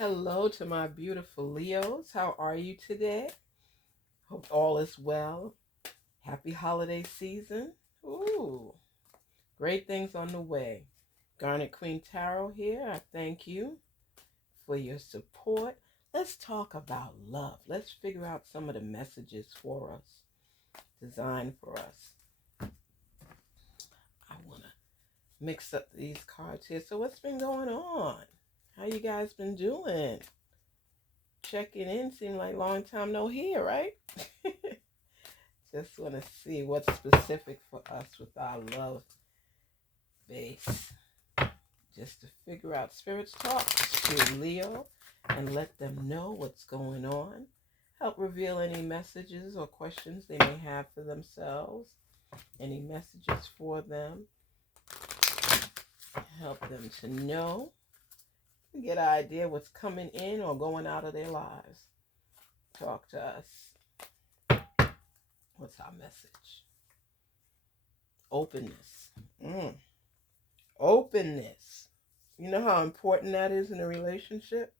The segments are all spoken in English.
Hello to my beautiful Leos. How are you today? Hope all is well. Happy holiday season. Ooh, great things on the way. Garnetqueentarot here. I thank you for your support. Let's talk about love. Let's figure out some of the messages for us, designed for us. I want to mix up these cards here. So what's been going on? How you guys been doing? Checking in. Seemed like long time no hear, right? Just want to see what's specific for us with our love base. Just to figure out Spirit's talks to Leo and let them know what's going on. Help reveal any messages or questions they may have for themselves. Any messages for them. Help them to know. Get an idea what's coming in or going out of their lives. Talk to us. What's our message? Openness. Openness. You know how important that is in a relationship?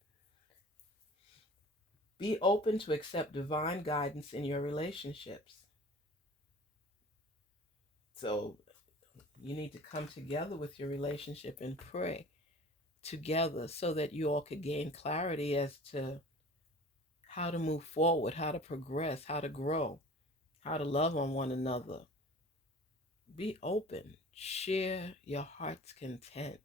Be open to accept divine guidance in your relationships. So you need to come together with your relationship and pray together so that you all could gain clarity as to how to move forward, how to progress, how to grow, how to love on one another. Be open. Share your heart's content.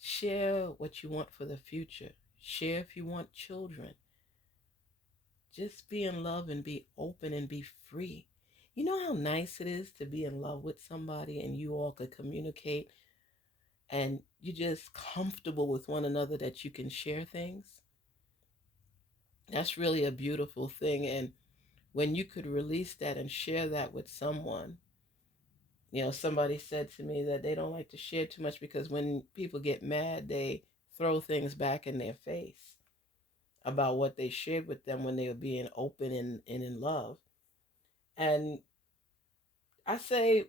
Share what you want for the future. Share if you want children. Just be in love and be open and be free. You know how nice it is to be in love with somebody and you all could communicate and you're just comfortable with one another that you can share things? That's really a beautiful thing. And when you could release that and share that with someone, somebody said to me that they don't like to share too much because when people get mad, they throw things back in their face about what they shared with them when they were being open and in love. And I say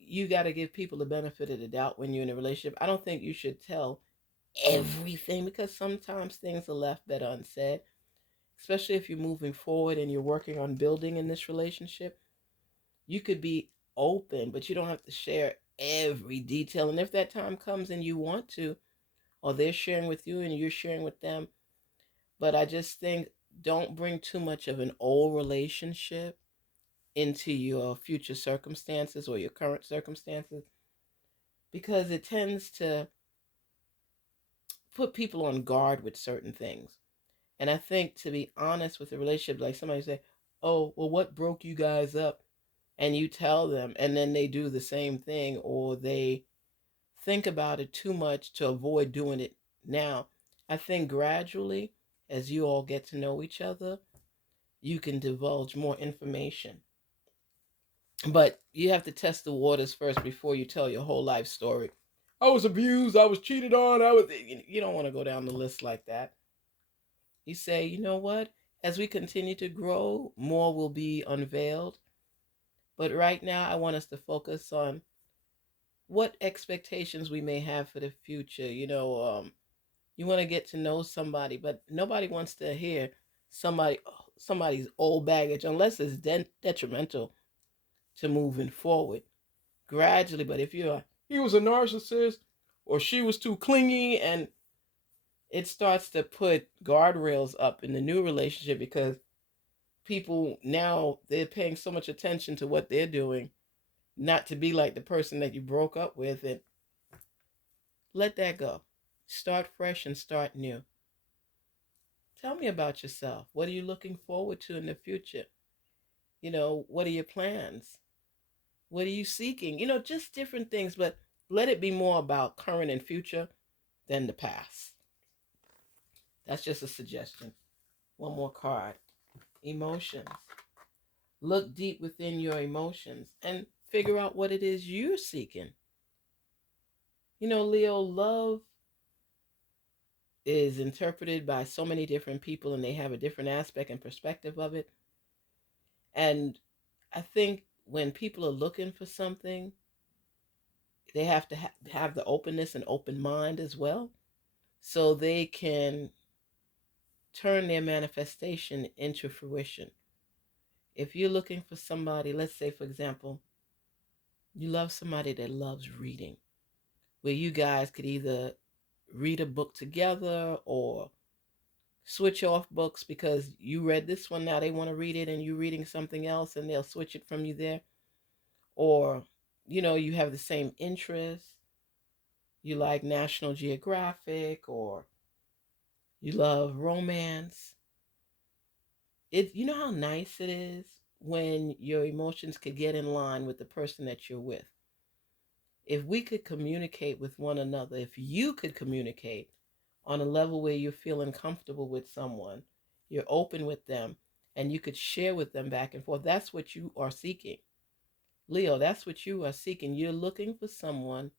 you got to give people the benefit of the doubt when you're in a relationship. I don't think you should tell everything because sometimes things are left better unsaid, especially if you're moving forward and you're working on building in this relationship. You could be open, but you don't have to share every detail. And if that time comes and you want to, or they're sharing with you and you're sharing with them, but I just think don't bring too much of an old relationship into your future circumstances or your current circumstances because it tends to put people on guard with certain things. And I think to be honest with a relationship, like somebody say, oh, well, what broke you guys up? And you tell them, and then they do the same thing, or they think about it too much to avoid doing it now. I think gradually, as you all get to know each other, you can divulge more information. But you have to test the waters first before you tell your whole life story. I was abused, I was cheated on, you don't want to go down the list like that. You say, you know what? As we continue to grow, more will be unveiled. But right now, I want us to focus on what expectations we may have for the future. You want to get to know somebody, but nobody wants to hear somebody's old baggage unless it's detrimental to moving forward gradually. But if he was a narcissist or she was too clingy, and it starts to put guardrails up in the new relationship because people now they're paying so much attention to what they're doing, not to be like the person that you broke up with, and let that go. Start fresh and start new. Tell me about yourself. What are you looking forward to in the future? What are your plans? What are you seeking? Just different things, but let it be more about current and future than the past. That's just a suggestion. One more card. Emotions. Look deep within your emotions and figure out what it is you're seeking. Leo, love is interpreted by so many different people and they have a different aspect and perspective of it. And I think when people are looking for something, they have to have the openness and open mind as well, so they can turn their manifestation into fruition. If you're looking for somebody, let's say, for example, you love somebody that loves reading, where you guys could either read a book together or switch off books because you read this one, now they want to read it, and you're reading something else and they'll switch it from you there. Or, you have the same interests. You like National Geographic, or you love romance. You know how nice it is when your emotions could get in line with the person that you're with. If we could communicate with one another, if you could communicate on a level where you're feeling comfortable with someone, you're open with them, and you could share with them back and forth, that's what you are seeking. Leo, that's what you are seeking. You're looking for someone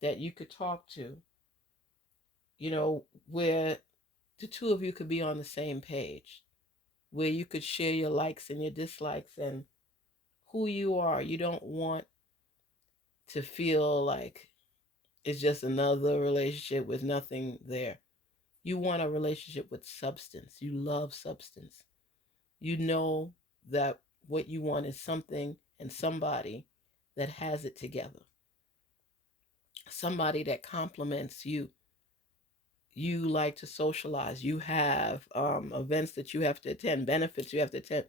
that you could talk to, where the two of you could be on the same page, where you could share your likes and your dislikes and who you are. You don't want to feel like it's just another relationship with nothing there. You want a relationship with substance. You love substance. You know that what you want is something and somebody that has it together. Somebody that complements you. You like to socialize. You have events that you have to attend, benefits you have to attend,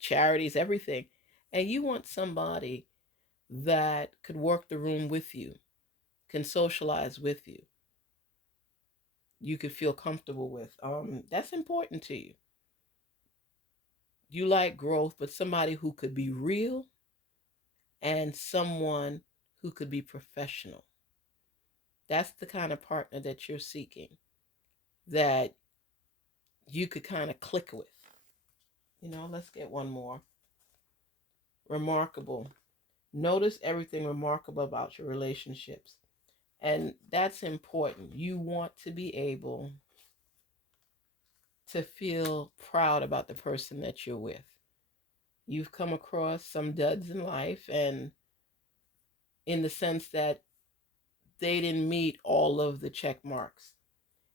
charities, everything. And you want somebody that could work the room with you, can socialize with you, you could feel comfortable with. That's important to you. You like growth, but somebody who could be real and someone who could be professional. That's the kind of partner that you're seeking, that you could kind of click with. Let's get one more. Remarkable. Notice everything remarkable about your relationships. And that's important. You want to be able to feel proud about the person that you're with. You've come across some duds in life, and in the sense that they didn't meet all of the check marks.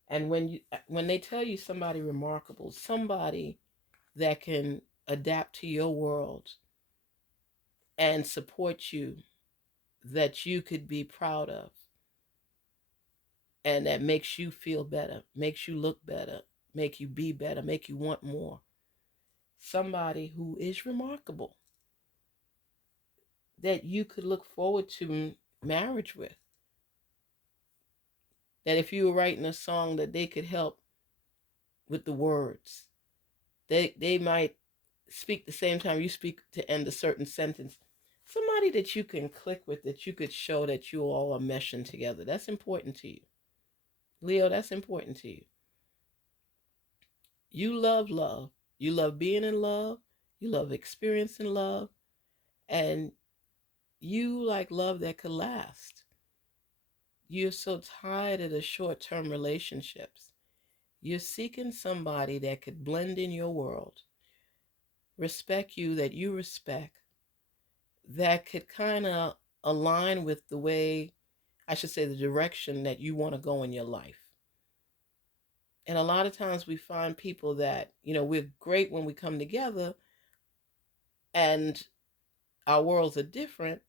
And when they tell you somebody remarkable, somebody that can adapt to your world and support you, that you could be proud of, and that makes you feel better, makes you look better, make you be better, make you want more. Somebody who is remarkable, that you could look forward to marriage with. That if you were writing a song, that they could help with the words. They might speak the same time you speak to end a certain sentence. Somebody that you can click with, that you could show that you all are meshing together. That's important to you. Leo, that's important to you. You love love. You love being in love. You love experiencing love. And you like love that could last. You're so tired of the short-term relationships. You're seeking somebody that could blend in your world, respect you, that you respect, that could kind of align with the way, I should say, the direction that you want to go in your life. And a lot of times we find people that, we're great when we come together and our worlds are different,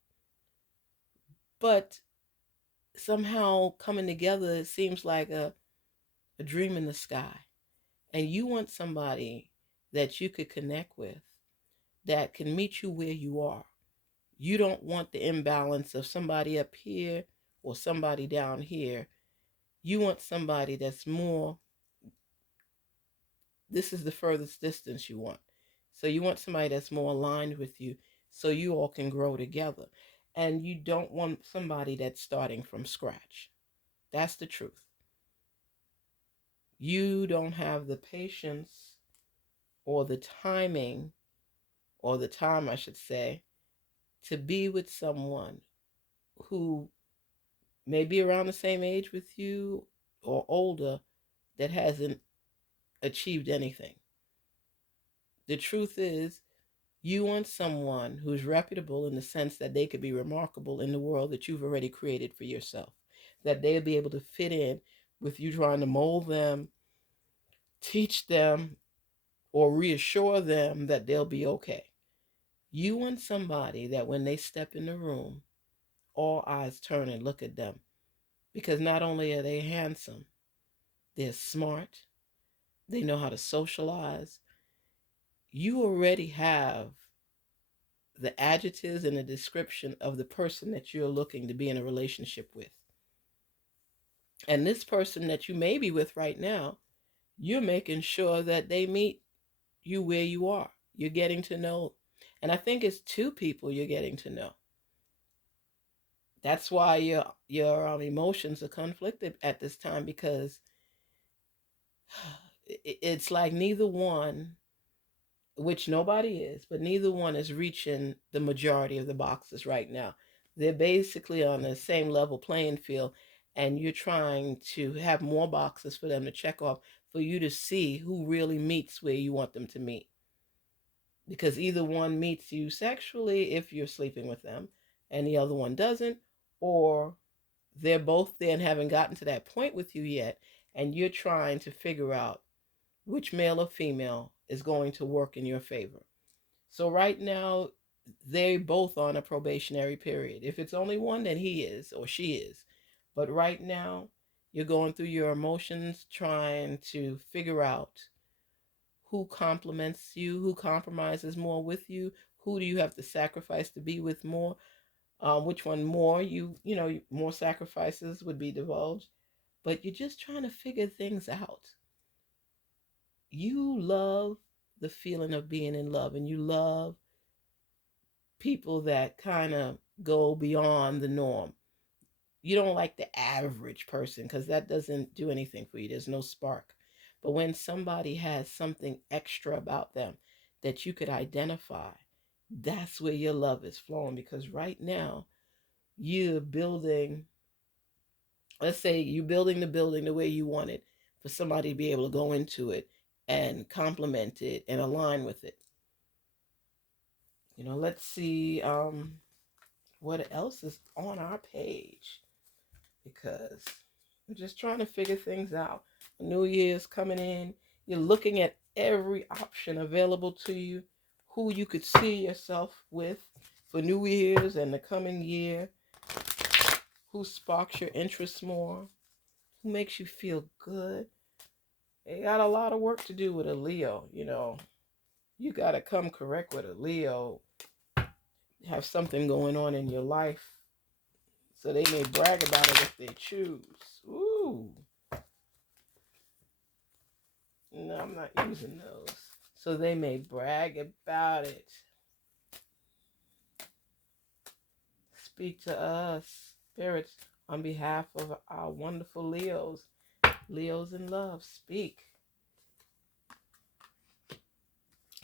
but somehow coming together, it seems like a dream in the sky. And you want somebody that you could connect with, that can meet you where you are. You don't want the imbalance of somebody up here or somebody down here. You want somebody that's more, this is the furthest distance you want. So you want somebody that's more aligned with you so you all can grow together. And you don't want somebody that's starting from scratch. That's the truth. You don't have the patience or the timing, or the time, I should say, to be with someone who may be around the same age with you or older, that hasn't achieved anything. The truth is, you want someone who's reputable in the sense that they could be remarkable in the world that you've already created for yourself, that they'll be able to fit in with you trying to mold them teach them or reassure them that they'll be okay. You want somebody that when they step in the room, all eyes turn and look at them, because not only are they handsome, they're smart, they know how to socialize. You already have the adjectives and the description of the person that you're looking to be in a relationship with. And this person that you may be with right now, you're making sure that they meet you where you are. You're getting to know. And I think it's two people you're getting to know. That's why your emotions are conflicted at this time, because it's like neither one, which nobody is, but neither one is reaching the majority of the boxes right now. They're basically on the same level playing field, and you're trying to have more boxes for them to check off for you to see who really meets where you want them to meet. Because either one meets you sexually if you're sleeping with them, and the other one doesn't, or they're both there and haven't gotten to that point with you yet, and you're trying to figure out which male or female is going to work in your favor. So right now, they're both on a probationary period. If it's only one, then he is or she is. But right now, you're going through your emotions, trying to figure out who compliments you, who compromises more with you, who do you have to sacrifice to be with more, which one more more sacrifices would be divulged. But you're just trying to figure things out. You love the feeling of being in love, and you love people that kind of go beyond the norm. You don't like the average person because that doesn't do anything for you. There's no spark. But when somebody has something extra about them that you could identify, that's where your love is flowing, because right now you're building, let's say you're building the building the way you want it, for somebody to be able to go into it and complement it and align with it. Let's see what else is on our page, because we're just trying to figure things out. New Year's coming in. You're looking at every option available to you, who you could see yourself with for New Year's and the coming year, who sparks your interest more, who makes you feel good. You got a lot of work to do with a Leo. You got to come correct with a Leo, have something going on in your life, so they may brag about it if they choose. Ooh. No, I'm not using those. So they may brag about it. Speak to us, spirits, on behalf of our wonderful Leos. Leos in love, speak.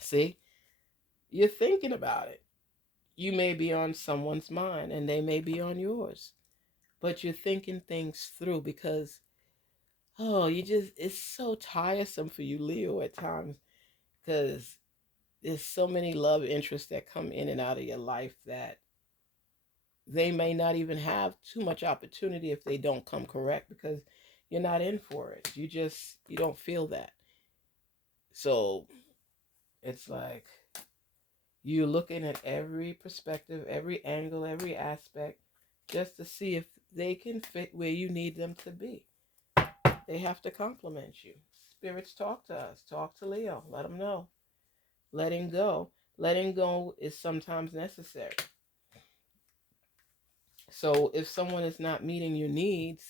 See, you're thinking about it. You may be on someone's mind and they may be on yours, but you're thinking things through, because it's so tiresome for you, Leo, at times, because there's so many love interests that come in and out of your life that they may not even have too much opportunity if they don't come correct, because you're not in for it. You don't feel that. So it's like you're looking at every perspective, every angle, every aspect, just to see if they can fit where you need them to be. They have to compliment you. Spirits, talk to us. Talk to Leo. Let them know. Letting go. Letting go is sometimes necessary. So if someone is not meeting your needs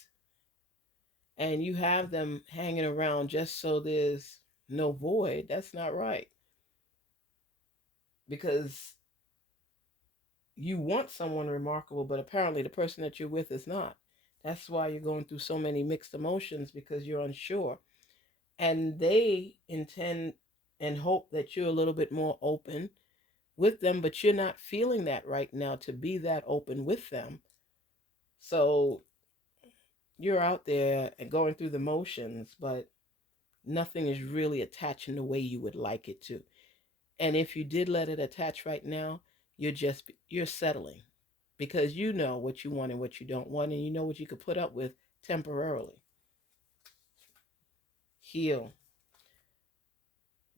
and you have them hanging around just so there's no void, that's not right. Because you want someone remarkable, but apparently the person that you're with is not. That's why you're going through so many mixed emotions, because you're unsure. And they intend and hope that you're a little bit more open with them, but you're not feeling that right now to be that open with them. So you're out there and going through the motions, but nothing is really attaching the way you would like it to. And if you did let it attach right now, you're settling, because you know what you want and what you don't want, and you know what you could put up with temporarily. Heal.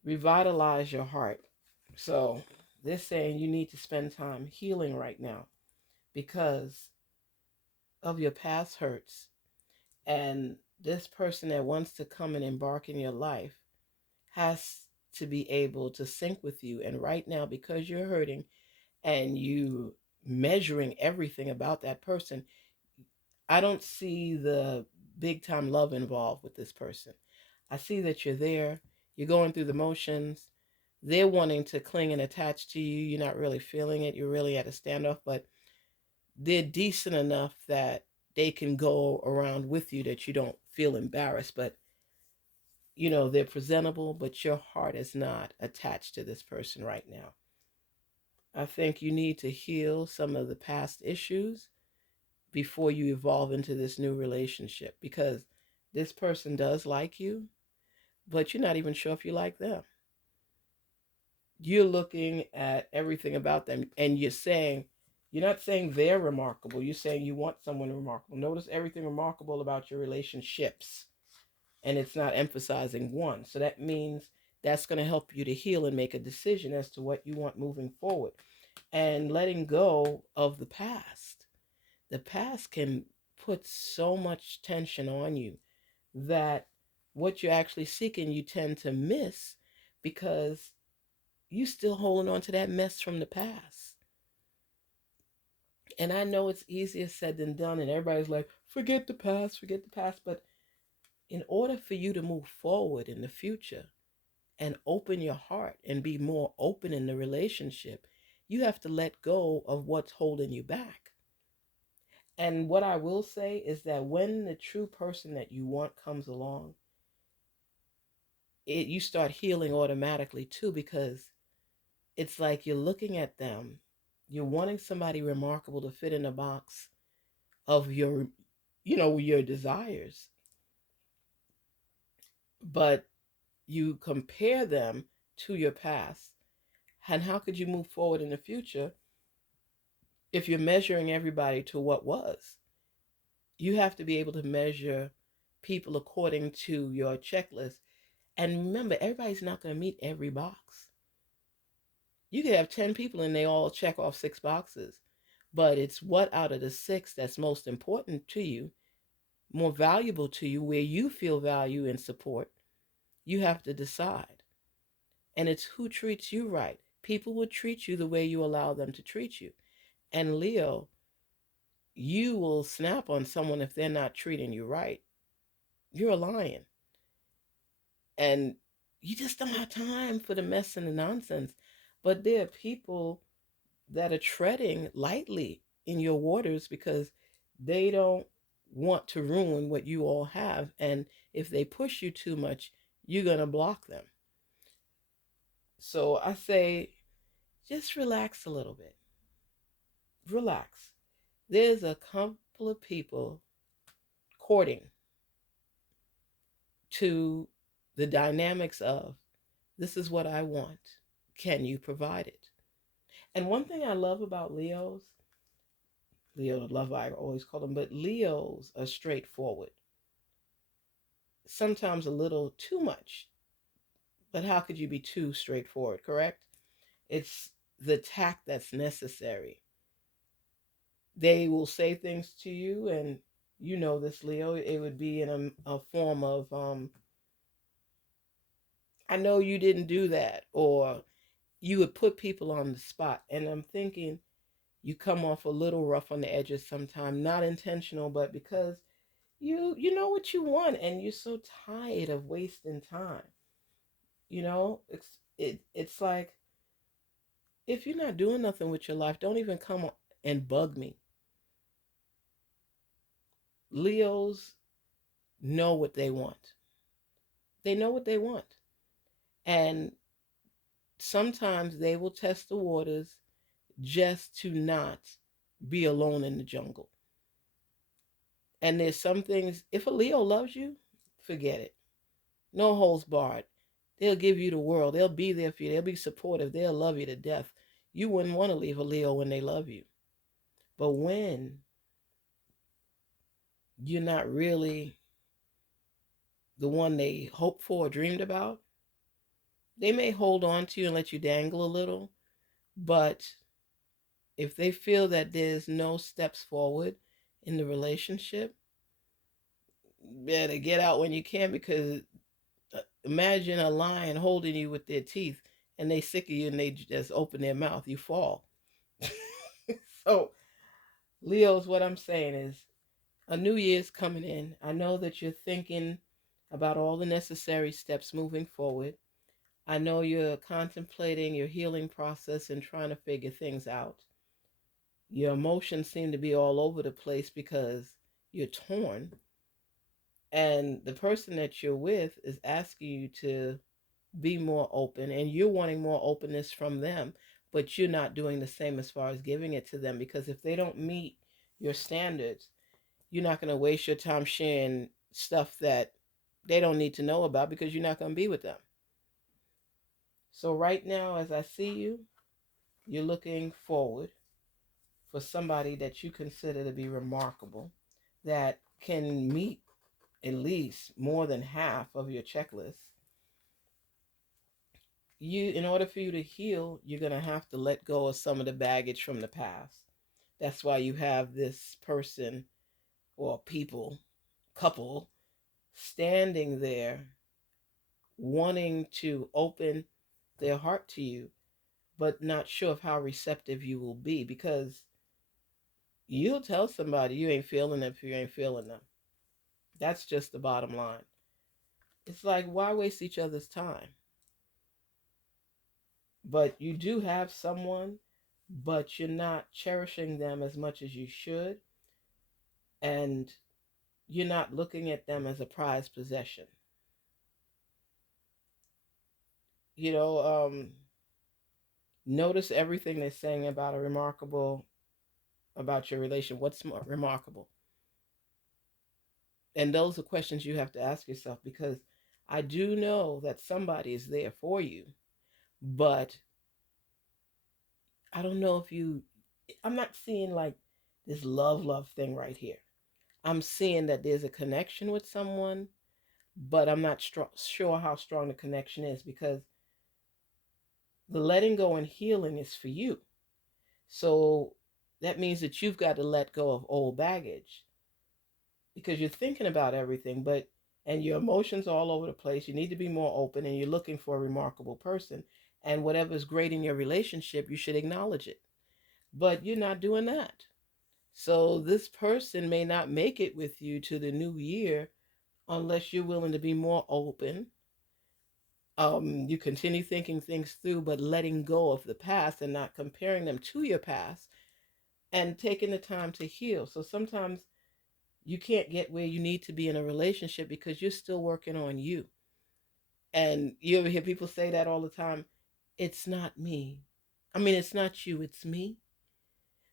revitalize your heart. So they're saying you need to spend time healing right now because of your past hurts. And this person that wants to come and embark in your life has to be able to sync with you. And right now, because you're hurting and you measuring everything about that person, I don't see the big time love involved with this person. I see that you're there, you're going through the motions. They're wanting to cling and attach to you. You're not really feeling it. You're really at a standoff, but they're decent enough that they can go around with you that you don't feel embarrassed. But they're presentable, but your heart is not attached to this person right now. I think you need to heal some of the past issues before you evolve into this new relationship because this person does like you, but you're not even sure if you like them. You're looking at everything about them and you're not saying they're remarkable. You're saying you want someone remarkable. Notice everything remarkable about your relationships, and it's not emphasizing one. So that means that's going to help you to heal and make a decision as to what you want moving forward and letting go of the past. The past can put so much tension on you that what you're actually seeking you tend to miss because you still holding on to that mess from the past. And I know it's easier said than done, and everybody's like, forget the past. But in order for you to move forward in the future and open your heart and be more open in the relationship, you have to let go of what's holding you back. And what I will say is that when the true person that you want comes along, you start healing automatically too, because it's like you're looking at them, you're wanting somebody remarkable to fit in a box of your desires, but you compare them to your past. And how could you move forward in the future if you're measuring everybody to what was? You have to be able to measure people according to your checklist. And remember, everybody's not going to meet every box. You could have 10 people and they all check off 6 boxes, but it's what out of the 6 that's most important to you, more valuable to you, where you feel value and support. You have to decide. And it's who treats you right. People will treat you the way you allow them to treat you. And Leo, you will snap on someone if they're not treating you right. You're a lion. And you just don't have time for the mess and the nonsense. But there are people that are treading lightly in your waters because they don't want to ruin what you all have. And if they push you too much, you're going to block them. So I say, just relax a little bit. Relax. There's a couple of people courting to the dynamics of this is what I want. Can you provide it? And one thing I love about Leo, the love I always call them, but Leos are straightforward. Sometimes a little too much, but how could you be too straightforward, correct? It's the tact that's necessary. They will say things to you, and you know this, Leo, it would be in a form of, I know you didn't do that, or you would put people on the spot. And I'm thinking you come off a little rough on the edges sometimes, not intentional, but because you know what you want and you're so tired of wasting time. It's like if you're not doing nothing with your life, don't even come and bug me. Leos know what they want. They know what they want. And sometimes they will test the waters just to not be alone in the jungle. And there's some things, if a Leo loves you, forget it. No holds barred. They'll give you the world. They'll be there for you. They'll be supportive. They'll love you to death. You wouldn't want to leave a Leo when they love you. But when you're not really the one they hoped for or dreamed about, They may hold on to you and let you dangle a little, but if they feel that there's no steps forward in the relationship, better get out when you can, because imagine a lion holding you with their teeth and they sick of you and they just open their mouth, you fall. So, Leos, what I'm saying is a new year's coming in. I know that you're thinking about all the necessary steps moving forward. I know you're contemplating your healing process and trying to figure things out. Your emotions seem to be all over the place because you're torn. And the person that you're with is asking you to be more open, and you're wanting more openness from them, but you're not doing the same as far as giving it to them, because if they don't meet your standards, you're not going to waste your time sharing stuff that they don't need to know about because you're not going to be with them. So, right now, as I see you, you're looking forward for somebody that you consider to be remarkable, that can meet at least more than half of your checklist. In order for you to heal, you're going to have to let go of some of the baggage from the past. That's why you have this person or people, couple, standing there wanting to open their heart to you, but not sure of how receptive you will be, because you'll tell somebody you ain't feeling them if you ain't feeling them. That's just the bottom line. It's like, why waste each other's time? But you do have someone, but you're not cherishing them as much as you should, and you're not looking at them as a prized possession. You know, notice everything they're saying about a remarkable, about your relation. What's remarkable? And those are questions you have to ask yourself, because I do know that somebody is there for you, but I don't know if you, I'm not seeing like this love thing right here. I'm seeing that there's a connection with someone, but I'm not sure how strong the connection is, because the letting go and healing is for you. So that means that you've got to let go of old baggage, because you're thinking about everything, but and your emotions all over the place. You need to be more open, and you're looking for a remarkable person. And whatever's great in your relationship, you should acknowledge it. But you're not doing that. So this person may not make it with you to the new year unless you're willing to be more open. You continue thinking things through, but letting go of the past and not comparing them to your past, and taking the time to heal. So sometimes you can't get where you need to be in a relationship because you're still working on you. And you ever hear people say that all the time? It's not me. I mean, it's not you, it's me.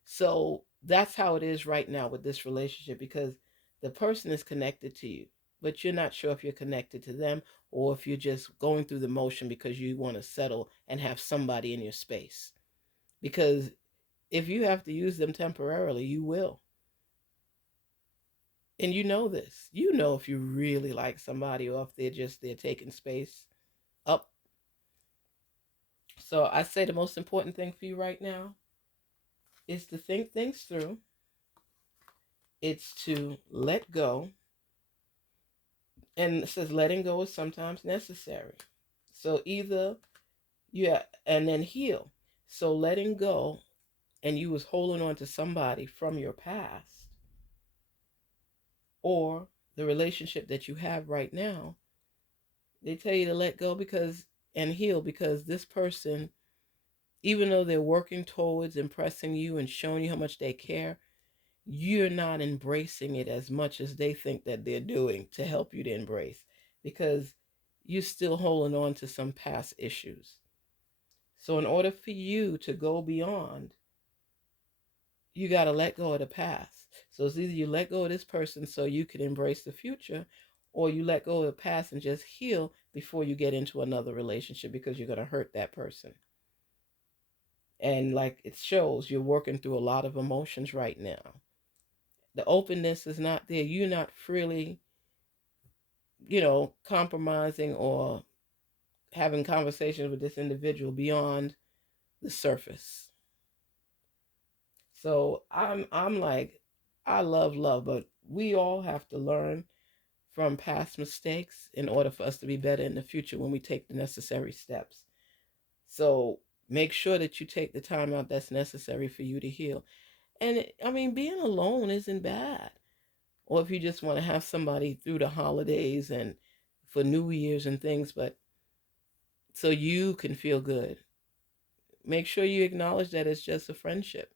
So that's how it is right now with this relationship, because the person is connected to you, but you're not sure if you're connected to them or if you're just going through the motion because you want to settle and have somebody in your space. Because if you have to use them temporarily, you will. And you know this. You know if you really like somebody or if they're taking space up. So I say the most important thing for you right now is to think things through. It's to let go. And it says letting go is sometimes necessary. So either yeah, and then heal. So letting go, and you was holding on to somebody from your past, or the relationship that you have right now, they tell you to let go because and heal, because this person, even though they're working towards impressing you and showing you how much they care, you're not embracing it as much as they think that they're doing to help you to embrace, because you're still holding on to some past issues. So in order for you to go beyond, you got to let go of the past. So it's either you let go of this person so you can embrace the future, or you let go of the past and just heal before you get into another relationship, because you're going to hurt that person. And like it shows, you're working through a lot of emotions right now. The openness is not there. You're not freely, compromising or having conversations with this individual beyond the surface. So I'm like, I love love, but we all have to learn from past mistakes in order for us to be better in the future when we take the necessary steps. So make sure that you take the time out that's necessary for you to heal. And I mean, being alone isn't bad. Or if you just want to have somebody through the holidays and for New Year's and things, but so you can feel good. Make sure you acknowledge that it's just a friendship.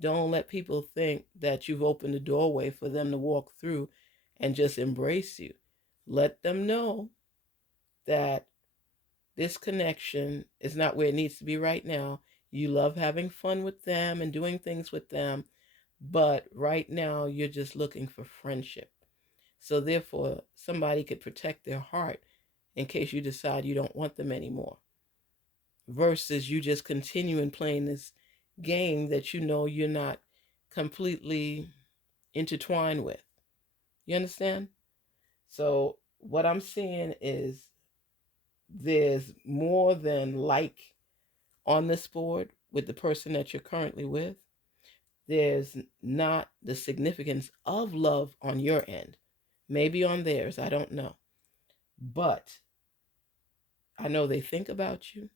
Don't let people think that you've opened the doorway for them to walk through and just embrace you. Let them know that this connection is not where it needs to be right now. You love having fun with them and doing things with them, but right now you're just looking for friendship. So therefore, somebody could protect their heart in case you decide you don't want them anymore, versus you just continuing playing this game that you know you're not completely intertwined with. You understand? So what I'm seeing is there's more than like on this board with the person that you're currently with. There's not the significance of love on your end. Maybe on theirs, I don't know. But I know they think about you.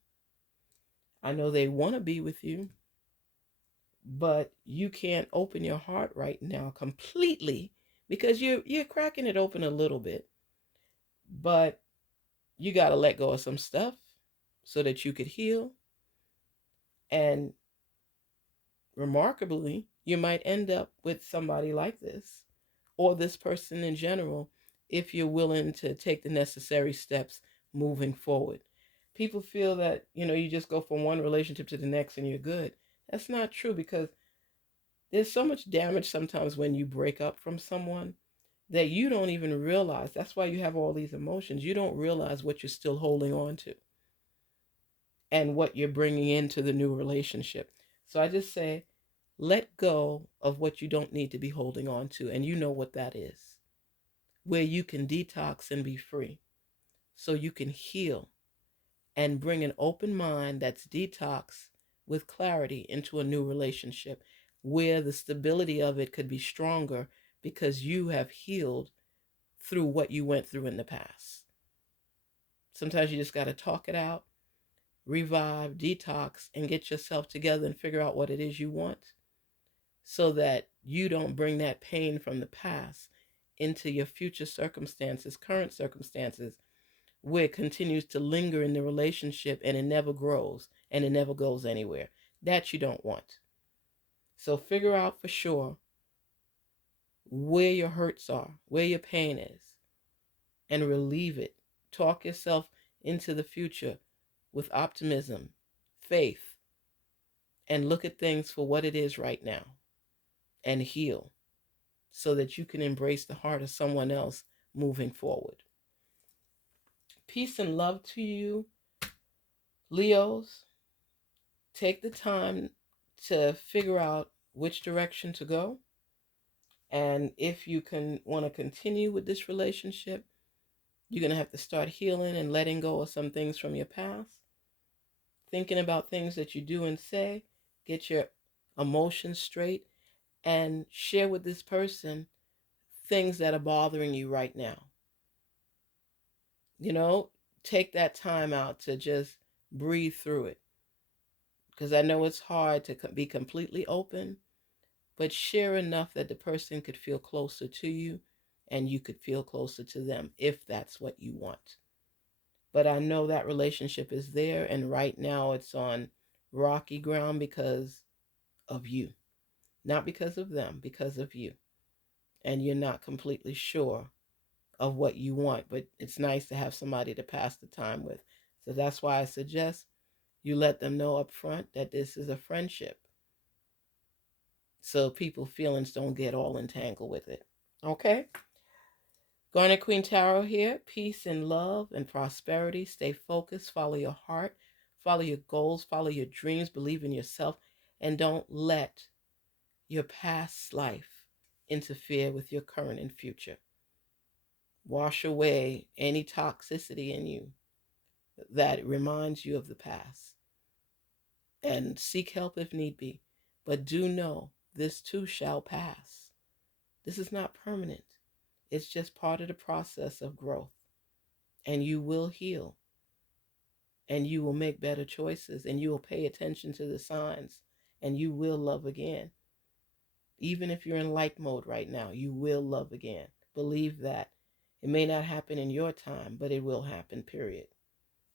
I know they want to be with you, but you can't open your heart right now completely because you're cracking it open a little bit. But you got to let go of some stuff so that you could heal. And remarkably, you might end up with somebody like this or this person in general if you're willing to take the necessary steps moving forward. People feel that, you just go from one relationship to the next and you're good. That's not true because there's so much damage sometimes when you break up from someone that you don't even realize. That's why you have all these emotions. You don't realize what you're still holding on to and what you're bringing into the new relationship. So I just say, let go of what you don't need to be holding on to. And you know what that is, where you can detox and be free so you can heal and bring an open mind that's detox with clarity into a new relationship where the stability of it could be stronger because you have healed through what you went through in the past. Sometimes you just got to talk it out, revive, detox, and get yourself together and figure out what it is you want so that you don't bring that pain from the past into your future circumstances, current circumstances, where it continues to linger in the relationship and it never grows and it never goes anywhere. That you don't want. So figure out for sure where your hurts are, where your pain is, and relieve it. Talk yourself into the future with optimism, faith, and look at things for what it is right now and heal so that you can embrace the heart of someone else moving forward. Peace and love to you, Leos. Take the time to figure out which direction to go. And if you can want to continue with this relationship, you're going to have to start healing and letting go of some things from your past. Thinking about things that you do and say, get your emotions straight, and share with this person things that are bothering you right now. Take that time out to just breathe through it. Because I know it's hard to be completely open, but share enough that the person could feel closer to you and you could feel closer to them if that's what you want. But I know that relationship is there, and right now it's on rocky ground because of you. Not because of them, because of you. And you're not completely sure of what you want, but it's nice to have somebody to pass the time with. So that's why I suggest you let them know up front that this is a friendship, so people's feelings don't get all entangled with it. Okay? Garnet Queen Tarot here. Peace and love and prosperity. Stay focused. Follow your heart. Follow your goals. Follow your dreams. Believe in yourself. And don't let your past life interfere with your current and future. Wash away any toxicity in you that reminds you of the past. And seek help if need be. But do know this too shall pass. This is not permanent. It's just part of the process of growth. And you will heal. And you will make better choices. And you will pay attention to the signs. And you will love again. Even if you're in like mode right now, you will love again. Believe that. It may not happen in your time, but it will happen, period.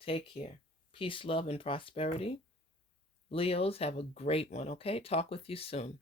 Take care. Peace, love, and prosperity. Leos, have a great one, okay? Talk with you soon.